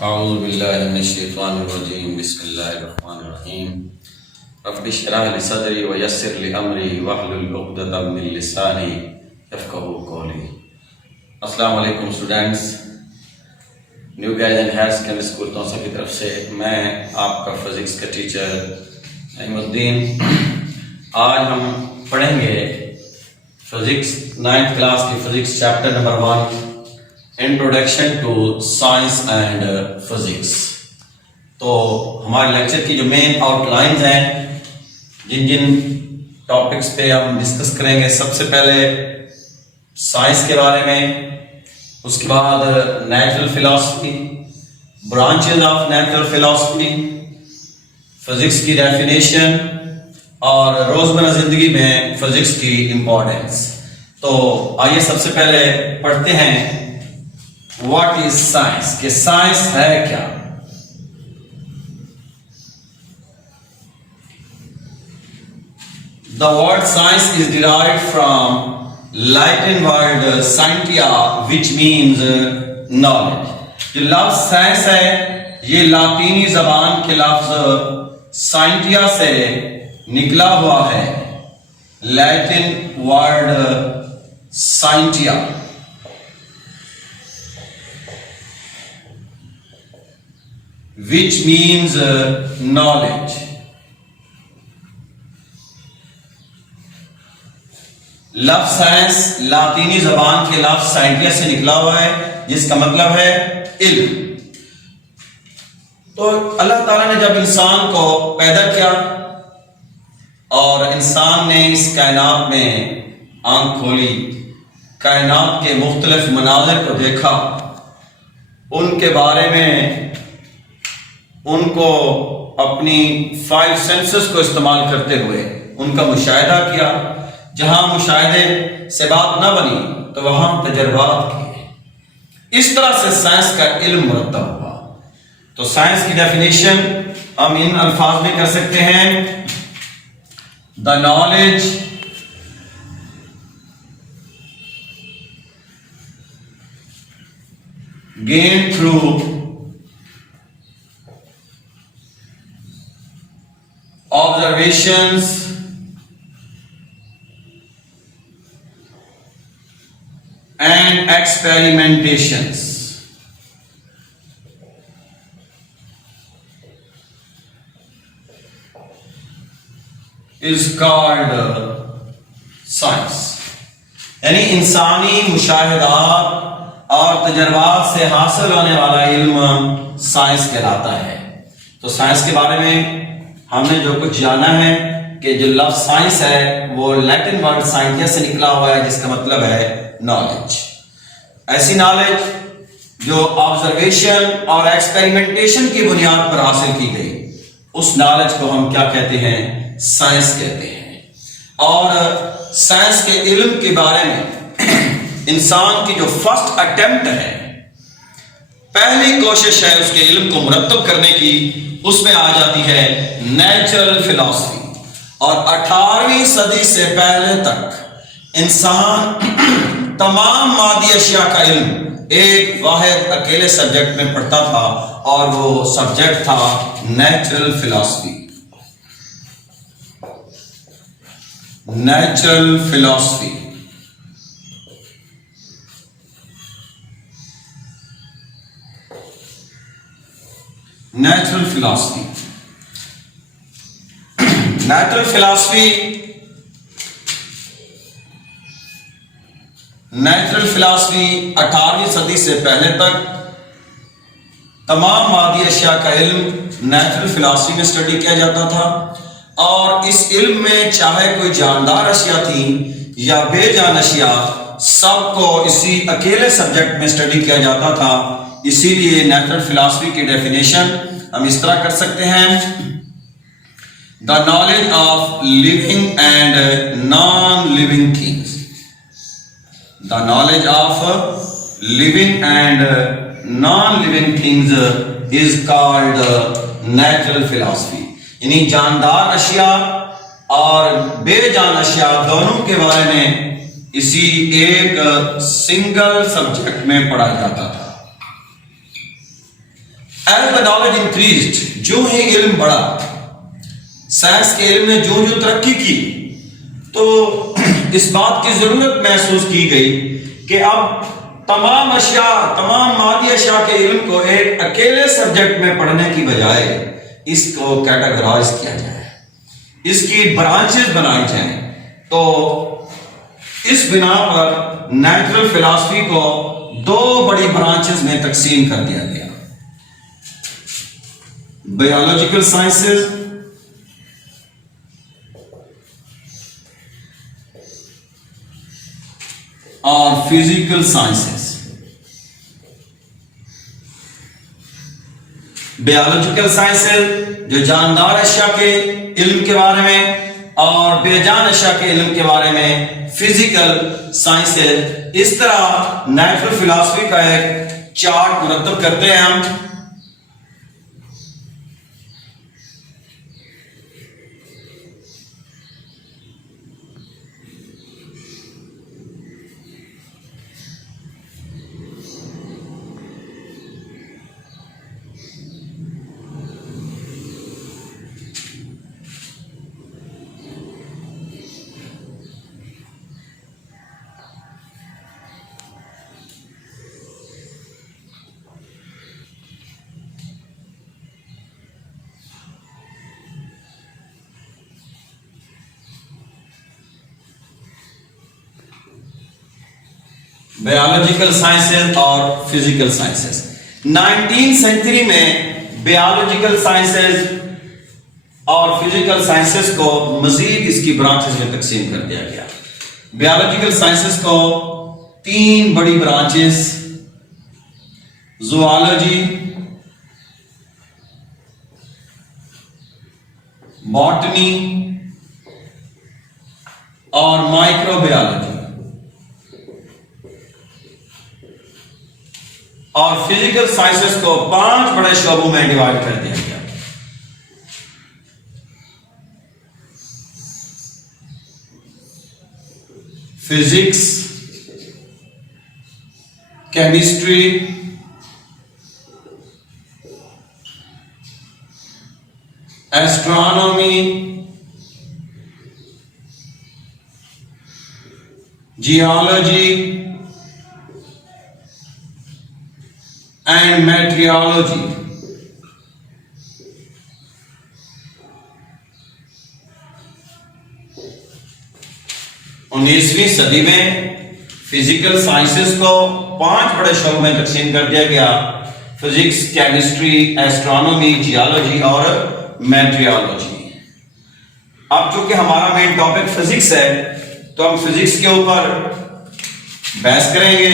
औज़ुबिल्लाहिमिनश्शैतानिर्रजीम बिस्मिल्लाहिर्रहमानिर्रहीम रब्बि इश्रह ली सदरी व यस्सिर ली अमरी वहलुल उक़दतम मिन लिसानी यफ़क़हू क़ौली। अस्सलाम वालेकुम students, new guys and higher secondary school Taunsa की तरफ से मैं आपका फिज़िक्स का टीचर नईमुद्दीन। आज हम पढ़ेंगे फिज़िक्स 9th क्लास की physics chapter number 1 introduction to science and physics. तो हमारे लेक्चर की जो मेन आउटलाइंस हैं, जिन जिन टॉपिक्स पे हम डिस्कस करेंगे, सबसे पहले साइंस के बारे में, उसके बाद natural philosophy, branches of natural philosophy, physics की डेफिनेशन और रोजमर्रा जिंदगी में फिजिक्स की इंपॉर्टेंस। तो आइए सबसे पहले पढ़ते हैं What is science? कि साइंस है क्या। The word science is derived from Latin word scientia, which means knowledge। जो लफ्ज साइंस है ये लातीनी जबान के लफ्ज साइंटिया से निकला हुआ है। Latin word scientia which means knowledge। लफ्ज साइंस लातीनी जबान के लफ्ज साइंटिया से निकला हुआ है, जिसका मतलब है इल्म। तो अल्लाह ताला ने जब इंसान को पैदा किया और इंसान ने इस कायनात में आंख खोली, कायनात के मुख्तलिफ मनाज़िर को देखा, उनके बारे में उनको अपनी 5 सेंसेस को इस्तेमाल करते हुए उनका मुशाहिदा किया। जहां मुशाहिदे से बात ना बनी तो वहां तजर्बात किए। इस तरह से साइंस का इल्म मुरत्तब हुआ। तो साइंस की डेफिनेशन हम इन अल्फाज में कर सकते हैं: the knowledge gained through observations and experimentations is called science। यानी इंसानी मुशाहिदात और तजर्बात से हासिल होने वाला इल्म साइंस कहलाता है। तो साइंस के बारे में हमने जो कुछ जाना है कि जो लफ्ज साइंस है वो लैटिन वर्ड साइंटिया से निकला हुआ है, जिसका मतलब है नॉलेज। ऐसी नॉलेज जो ऑब्जर्वेशन और एक्सपेरिमेंटेशन की बुनियाद पर हासिल की गई, उस नॉलेज को हम क्या कहते हैं? साइंस कहते हैं। और साइंस के इल्म के बारे में इंसान की जो फर्स्ट अटेम्प्ट है, पहली कोशिश है उसके इल्म को मुरत्तब करने की, उसमें आ जाती है नेचुरल फिलॉसफी। और 18वीं सदी से पहले तक इंसान तमाम मादी अशिया का इल्म एक वाहिद अकेले सब्जेक्ट में पढ़ता था, और वो सब्जेक्ट था natural philosophy. Natural philosophy natural philosophy natural philosophy natural philosophy 18वीं सदी से पहले तक तमाम मादी अशिया का इल्म नेचुरल फिलॉसफी में स्टडी किया जाता था। और इस इल्म में चाहे कोई जानदार अशिया थी या बेजान अशिया, सबको इसी अकेले सब्जेक्ट में स्टडी किया जाता था। इसीलिए नेचुरल फिलॉसफी की डेफिनेशन हम इस तरह कर सकते हैं: the knowledge of living and non living things. The knowledge of living and non living things is called natural philosophy. यानी जानदार अशिया और बेजान अशिया दोनों के बारे में इसी एक सिंगल सब्जेक्ट में पढ़ा जाता था। As the knowledge increased, जो ही इल्म बढ़ा, साइंस के इल्म ने जो जो तरक्की की, तो इस बात की जरूरत महसूस की गई कि अब तमाम अशिया, तमाम मादी अशिया के इल्म को एक अकेले सब्जेक्ट में पढ़ने की बजाय इसको कैटेगराइज किया जाए, इसकी ब्रांचेस बनाई जाएं। तो इस बिना पर नेचुरल फिलॉसफी को दो बड़ी ब्रांचेस में तकसीम कर दिया गया, बायोलॉजिकल साइंसेस और फिजिकल साइंसेस। बायोलॉजिकल साइंसेस जो जानदार अशिया के इल्म के बारे में, और बेजान अशिया के इल्म के बारे में फिजिकल साइंसेस। इस तरह नेचुरल फिलॉसफी का एक चार्ट मुरतब करते हैं हम। बायोलॉजिकल साइंसेस और फिजिकल साइंसेस। 19वीं सेंचुरी में बायोलॉजिकल साइंसेस और फिजिकल साइंसेस को मजीद इसकी ब्रांचेस में तकसीम कर दिया गया। बायोलॉजिकल साइंसेस को तीन बड़ी ब्रांचेस, ज़ूलॉजी, बॉटनी और माइक्रोबायोलॉजी, और फिजिकल साइंसेस को 5 बड़े शोबों में डिवाइड कर दिया गया। Physics, chemistry, astronomy, geology and meteorology. उन्नीसवीं सदी में फिजिकल साइंसेस को 5 बड़े शोबों में तकसीम कर दिया गया, फिजिक्स, केमिस्ट्री, एस्ट्रोनॉमी, जियोलॉजी और मेट्रियोलॉजी। अब चूंकि हमारा मेन टॉपिक फिजिक्स है, तो हम फिजिक्स के ऊपर बहस करेंगे।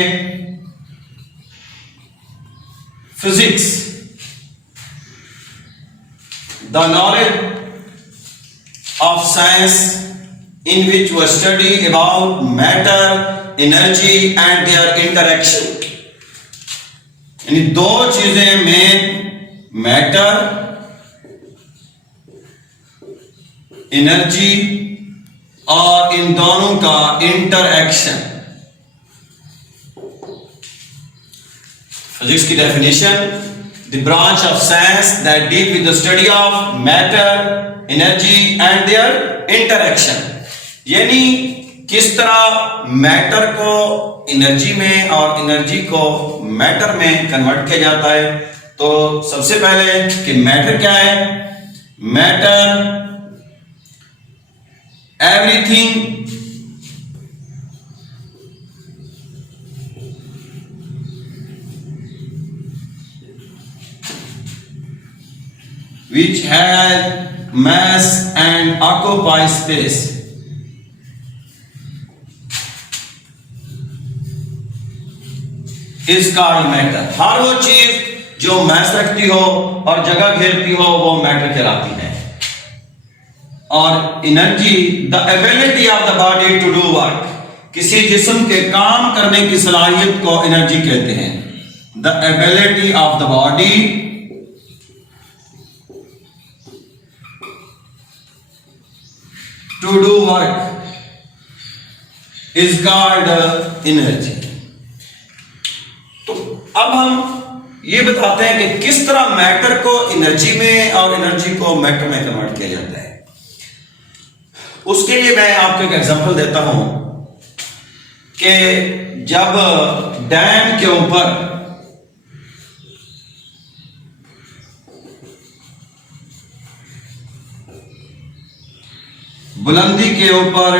Physics, the knowledge of science in which we study about matter, energy and their interaction। यानी दो चीजें मेन, मैटर, एनर्जी, और इन दोनों का इंटरएक्शन। फिजिक्स की definition, the branch of science that deal with the study of matter, energy and their interaction. यानी किस तरह मैटर को एनर्जी में और एनर्जी को मैटर में कन्वर्ट किया जाता है। तो सबसे पहले कि मैटर क्या है। Matter, everything which has mass and occupies space is called matter। हर वो चीज जो मैस रखती हो और जगह घेरती हो वो मैटर कहलाती है। और energy, the ability of the body to do work, किसी जिस्म के काम करने की सलाहियत को एनर्जी कहते हैं। The ability of the body to do work is called energy। तो अब हम ये बताते हैं कि किस तरह मैटर को एनर्जी में और एनर्जी को मैटर में कन्वर्ट किया जाता है। उसके लिए मैं आपको एक एग्जांपल देता हूं कि जब डैम के ऊपर बुलंदी के ऊपर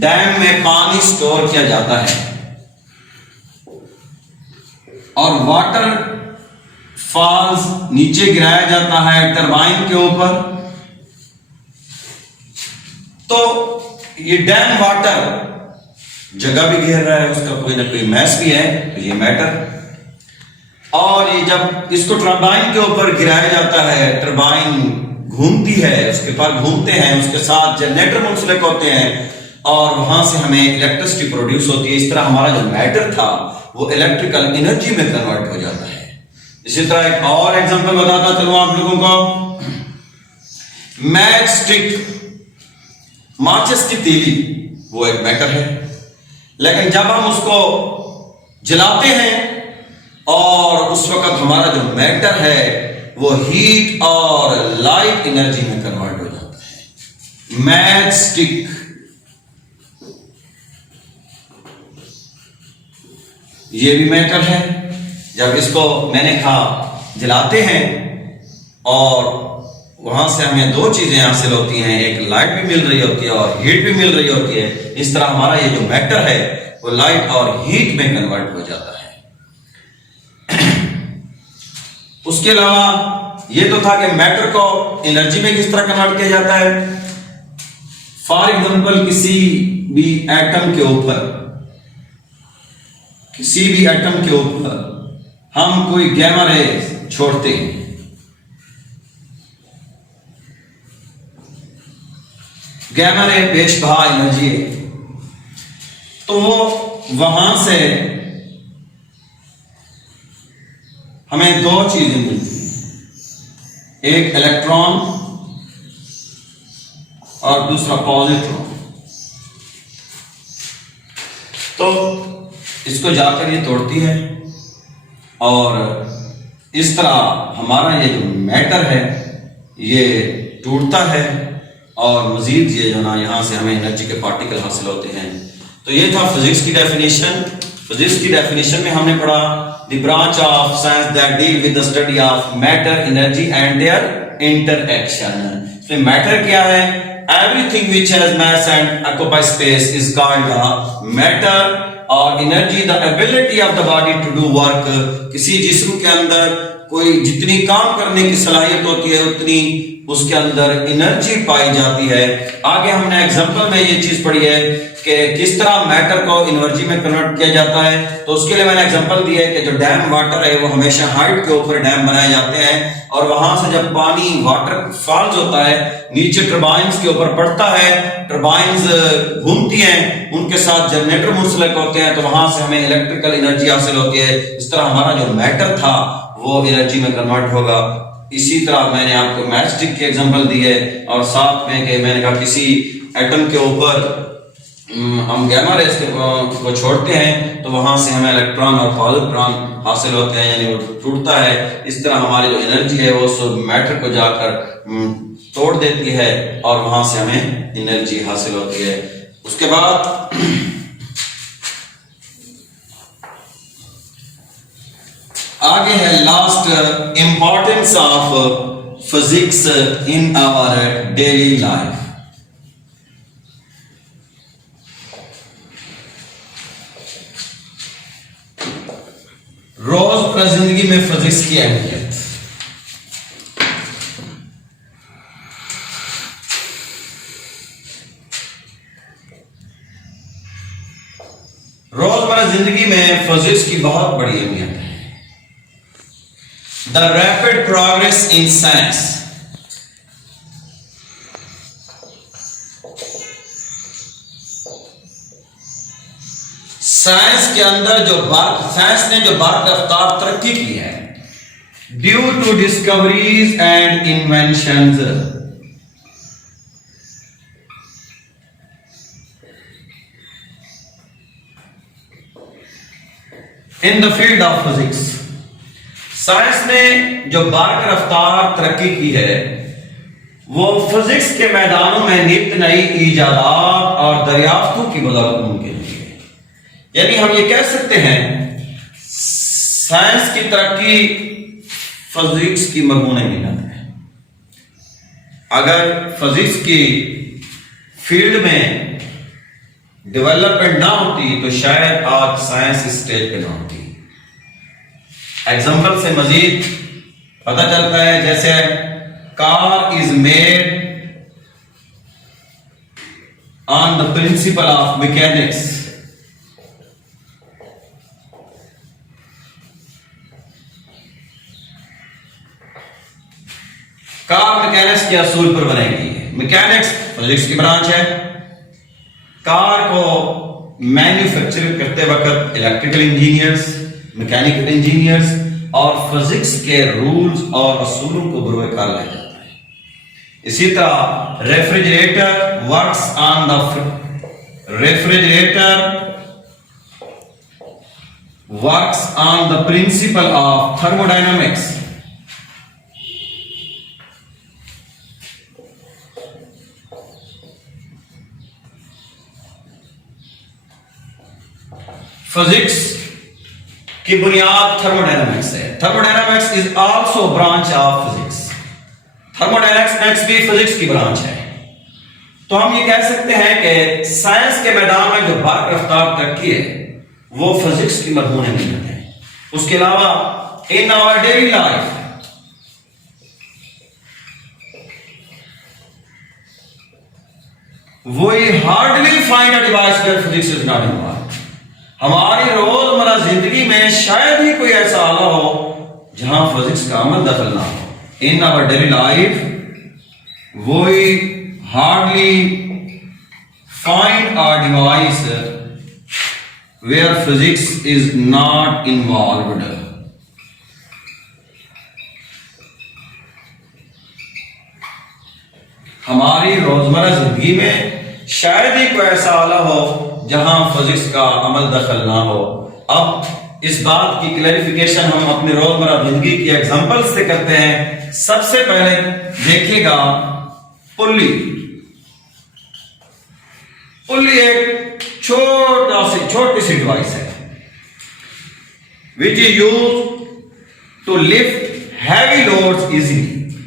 डैम में पानी स्टोर किया जाता है और वाटर फॉल्स नीचे गिराया जाता है टरबाइन के ऊपर, तो ये डैम वाटर जगह भी घेर रहा है, उसका कोई ना कोई मैस भी है, तो ये मैटर। और ये जब इसको टरबाइन के ऊपर गिराया जाता है, टरबाइन घूमती है, उसके पास घूमते हैं, उसके साथ जनरेटर मुंसलिक होते हैं और वहां से हमें इलेक्ट्रिसिटी प्रोड्यूस होती है। इस तरह हमारा जो मैटर था वो इलेक्ट्रिकल एनर्जी में कन्वर्ट हो जाता है। इसी तरह एक और एग्जांपल बताता चलूं आप लोगों को। मैच स्टिक, माचिस की तीली, वो एक मैटर है, लेकिन जब हम उसको जलाते हैं और उस वक्त हमारा जो मैटर है वो हीट और लाइट एनर्जी में कन्वर्ट हो जाता है। मैच स्टिक, ये भी मैटर है। जब इसको मैंने कहा जलाते हैं और वहां से हमें दो चीजें हासिल होती हैं, एक लाइट भी मिल रही होती है और हीट भी मिल रही होती है। इस तरह हमारा ये जो मैटर है वो लाइट और हीट में कन्वर्ट हो जाता है। उसके अलावा ये तो था कि मैटर को एनर्जी में किस तरह कन्वर्ट किया जाता है। फॉर एग्जांपल किसी भी एटम के ऊपर हम कोई गैमा रे छोड़ते हैं, गैमा रे बेशबहा एनर्जी है, तो वो वहां से हमें दो चीजें मिलती हैं, एक इलेक्ट्रॉन और दूसरा पॉजिट्रॉन। तो इसको जाकर ये तोड़ती है और इस तरह हमारा ये जो मैटर है ये टूटता है और मजीद ये जो ना यहाँ से हमें एनर्जी के पार्टिकल हासिल होते हैं। तो ये था फिजिक्स की डेफिनेशन। फिजिक्स की डेफिनेशन में हमने पढ़ा the branch of science that deal with the study of matter, energy and their interaction. तो मैटर क्या है? Everything which has mass and occupies space is called the matter. और energy the ability of the body to do work. किसी जिस्म के अंदर कोई जितनी काम करने की सलाहियत होती है उतनी उसके अंदर एनर्जी पाई जाती है। आगे हमने एग्जांपल में ये चीज पढ़ी है कि किस तरह मैटर को एनर्जी में कन्वर्ट किया जाता है। तो उसके लिए मैंने एग्जांपल दिया है कि जो डैम वाटर है वो हमेशा हाइट के ऊपर डैम बनाए जाते हैं और वहां से जब पानी वाटर फॉल्स होता है नीचे टरबाइंस के ऊपर पड़ता है, टरबाइंस घूमती हैं, उनके साथ जनरेटर मुंसलिक होते हैं, तो वहां से हमें इलेक्ट्रिकल एनर्जी हासिल होती है। इस तरह हमारा जो मैटर था वो एनर्जी में कन्वर्ट होगा। इसी तरह मैंने आपको मैच स्टिक की एग्जांपल दी है और साथ में कि मैंने कहा किसी एटम के ऊपर हम गैमा रेस को छोड़ते हैं तो वहां से हमें इलेक्ट्रॉन और पॉजिट्रॉन हासिल होते हैं, यानी वो टूटता है। इस तरह हमारी जो एनर्जी है वो सब मैटर को जाकर तोड़ देती है और वहां से हमें एनर्जी हासिल होती है। उसके बाद आगे है last importance of physics in our daily life. रोजमर्रा जिंदगी में फिजिक्स की अहमियत। रोजमर्रा जिंदगी में फिजिक्स की बहुत बड़ी अहमियत है। The rapid progress in science. Science के अंदर साइंस ने जो बार रफ्तार तरक्की की है due to discoveries and inventions. In the field of physics science ने जो बारक रफ्तार तरक्की की है वो फिजिक्स के मैदानों में नित नई इजादात और दरियाफ्तों की बदौलत मुमकिन है। यानी हम ये कह सकते हैं साइंस की तरक्की फिजिक्स की मरहून मिन्नत है। अगर फिजिक्स की फील्ड में डेवलपमेंट ना होती तो शायद आज साइंस इस स्टेज पे ना होती। एग्जाम्पल से मजीद पता चलता है, जैसे car is made on the principle of mechanics. Car mechanics के असूल पर बनेगी। मैकेनिक्स फिजिक्स की ब्रांच है। कार को मैन्युफैक्चर करते वक्त इलेक्ट्रिकल इंजीनियर्स, मैकेनिकल इंजीनियर्स और फिजिक्स के रूल्स और असूलों को बुरकार लाया जाता है। इसी तरह refrigerator works on the principle of thermodynamics. Physics की बुनियाद थर्मोडायनामिक्स है। Thermodynamics is also branch of physics. Thermodynamics भी फिजिक्स की ब्रांच है। तो हम ये कह सकते हैं कि साइंस के मैदान में जो बारक रफ्तार तरक्की है वो फिजिक्स की मरहून मिन्नत है। उसके अलावा in our daily life we hardly find a device where physics is not involved. हमारी रोजमर्रा जिंदगी में शायद ही कोई ऐसा आला हो जहां फिजिक्स का अमल दखल ना हो। In our daily life we hardly find a device where physics is not involved. हमारी रोजमर्रा जिंदगी में शायद ही कोई ऐसा आला हो जहां फिजिक्स का अमल दखल ना हो। अब इस बात की क्लैरिफिकेशन हम अपने रोजमर्रा जिंदगी की एग्जांपल से करते हैं। सबसे पहले देखिएगा पुल्ली। पुल्ली एक छोटी सी डिवाइस है which is use to lift heavy loads easily,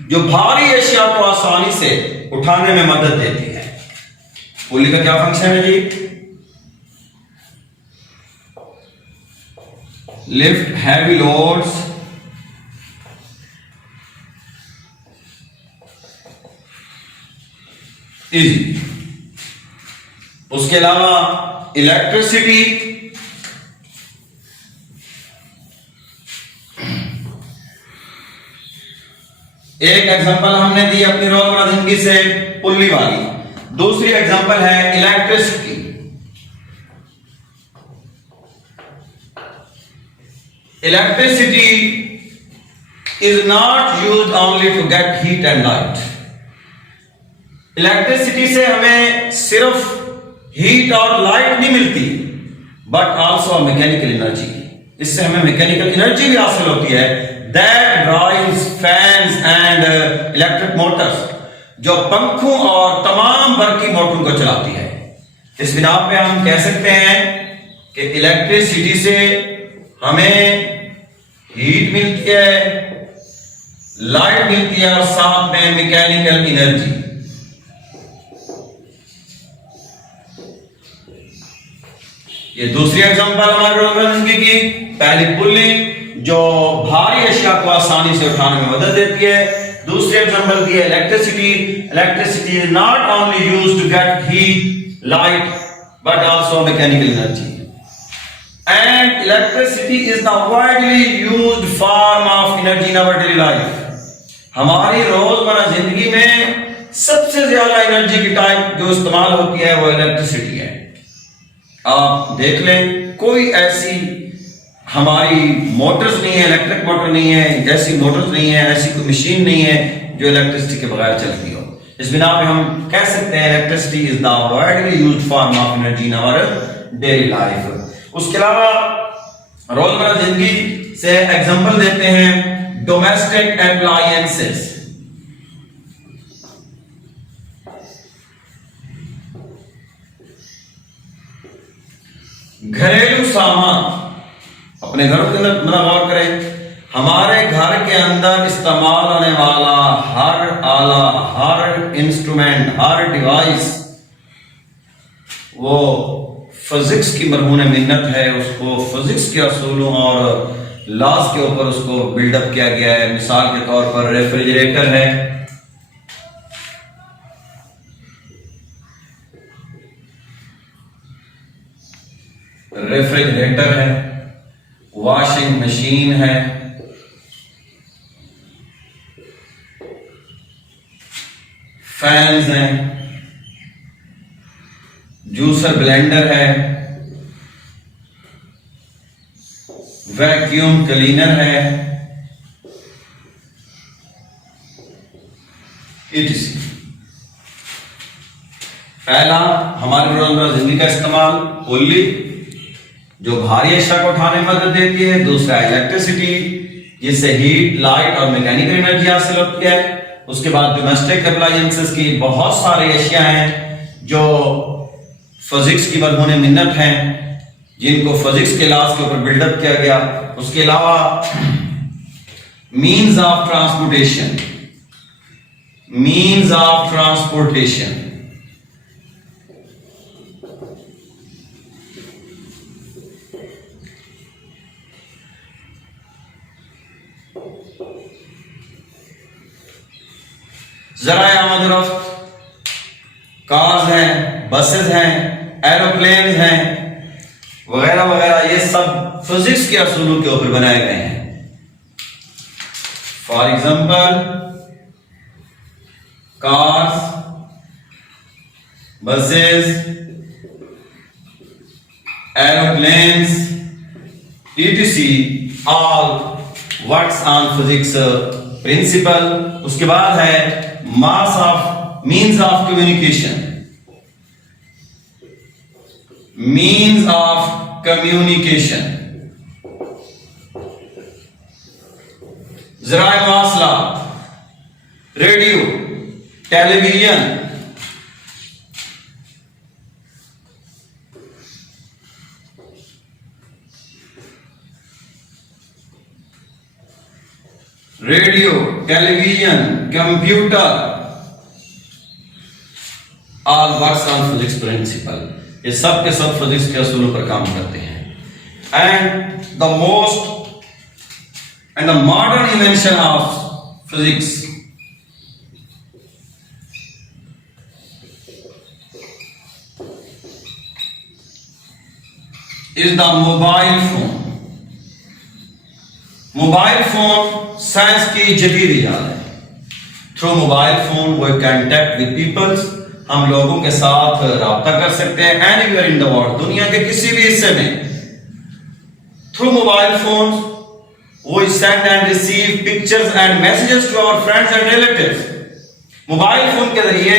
जो भारी एशिया को आसानी से उठाने में मदद देती है। पुल्ली का क्या फंक्शन है जी? Lift heavy loads easy. उसके अलावा इलेक्ट्रिसिटी, एक एग्जांपल हमने दी अपनी रोजमर्रा जिंदगी से पुल्ली वाली। दूसरी एग्जांपल है electricity. Electricity is not used only to get heat and light. Electricity से हमें सिर्फ हीट और लाइट नहीं मिलती, बट आल्सो मैकेनिकल एनर्जी। इससे हमें मैकेनिकल एनर्जी भी हासिल होती है। That drives fans and electric Motors, जो पंखों और तमाम बरकी मोटरों को चलाती है। इस बिना पे हम कह सकते हैं कि इलेक्ट्रिसिटी से हमें हीट मिलती है, लाइट मिलती है और साथ में मैकेनिकल एनर्जी। ये दूसरी एग्जांपल हमारे रोजमर्रा जिंदगी की। पहली पुल्ली जो भारी अशिया को आसानी से उठाने में मदद देती है। दूसरी एग्जांपल दी है electricity. Electricity is not only used to get heat, light, but also mechanical energy. And electricity is the widely used form of energy in our daily life. हमारी रोजमर्रा जिंदगी में सबसे ज्यादा एनर्जी की टाइप जो इस्तेमाल होती है वो इलेक्ट्रिसिटी है। आप देख लें, कोई ऐसी हमारी मोटर्स नहीं है, इलेक्ट्रिक मोटर नहीं है, जैसी मोटर्स नहीं है, ऐसी कोई मशीन नहीं है जो इलेक्ट्रिसिटी के बगैर चलती हो। इस बिना पे हम कह सकते हैं electricity is the widely used form of energy in our daily life. उसके अलावा रोजमर्रा जिंदगी से एग्जांपल देते हैं डोमेस्टिक अप्लायंसेस, घरेलू सामान। अपने घरों के अंदर गौर करें, हमारे घर के अंदर इस्तेमाल होने वाला हर आला, हर इंस्ट्रूमेंट, हर डिवाइस वो फिजिक्स की मरहून मिन्नत है, उसको फिजिक्स के असूलों और लॉज के ऊपर उसको बिल्डअप किया गया है। मिसाल के तौर पर रेफ्रिजरेटर है, वॉशिंग मशीन है, फैंस हैं, जूसर ब्लेंडर है, वैक्यूम क्लीनर है, etc। पहला हमारे रोजमर्रा जिंदगी का इस्तेमाल पुल्ली जो भारी अशया को उठाने में मदद देती है, दूसरा इलेक्ट्रिसिटी जिससे हीट, लाइट और मैकेनिकल एनर्जी हासिल होती है। उसके बाद डोमेस्टिक अप्लायंसेस की बहुत सारी अशिया हैं जो फिजिक्स की मरहून मिन्नत हैं, जिनको फिजिक्स के लॉज के ऊपर बिल्डअप किया गया। उसके अलावा means of transportation, means of transportation, ज़राए आमद-ओ-रफ्त, कार्स हैं, बसेस हैं, एरोप्लेन हैं, वगैरह वगैरह, ये सब फिजिक्स के असूलों के ऊपर बनाए गए हैं। For example cars, buses, aeroplanes, etc all works on physics principle। उसके बाद है mass of means of communication, means of communication, ज़राए मवासलात, radio, television, radio, television, computer, all works on physics principle. ये सब के सब फिजिक्स के असूलों पर काम करते हैं। And the most and the modern invention of physics is the mobile phone. Mobile phone science की जदीद इजाद है। Through mobile phone we contact with peoples, हम लोगों के साथ राब्ता कर सकते हैं एनीवेयर इन द वर्ल्ड, दुनिया के किसी भी हिस्से में। Through mobile phone we send and receive pictures and messages to our friends and relatives. Mobile phone के जरिए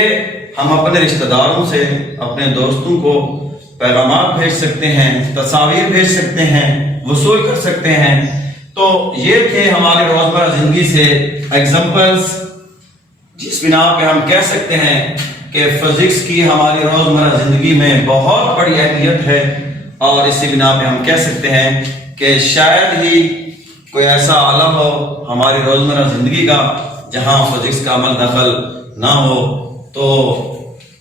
हम अपने रिश्तेदारों से, अपने दोस्तों को पैगाम भेज सकते हैं, तस्वीर भेज सकते हैं, वसूल कर सकते हैं। तो ये थे हमारे रोजमर्रा जिंदगी से एग्जांपल्स, जिस बिना पे हम कह सकते हैं कि फिजिक्स की हमारी रोजमर्रा जिंदगी में बहुत बड़ी अहमियत है। और इसी बिना पे हम कह सकते हैं कि शायद ही कोई ऐसा आलम हो हमारी रोजमर्रा जिंदगी का जहां फिजिक्स का अमल दखल ना हो। तो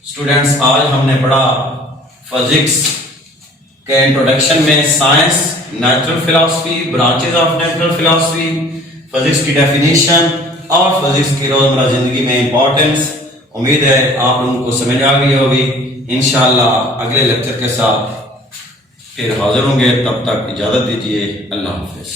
स्टूडेंट्स, आज हमने पढ़ा फिजिक्स के इंट्रोडक्शन में science, natural philosophy, branches of natural philosophy, physics की डेफिनेशन और फिजिक्स की रोजमर्रा जिंदगी में इंपॉर्टेंस। उम्मीद है आप लोगों को समझ आ गई होगी। इंशाअल्लाह अगले लेक्चर के साथ फिर हाजिर होंगे, तब तक इजाजत दीजिए। अल्लाह हाफिज।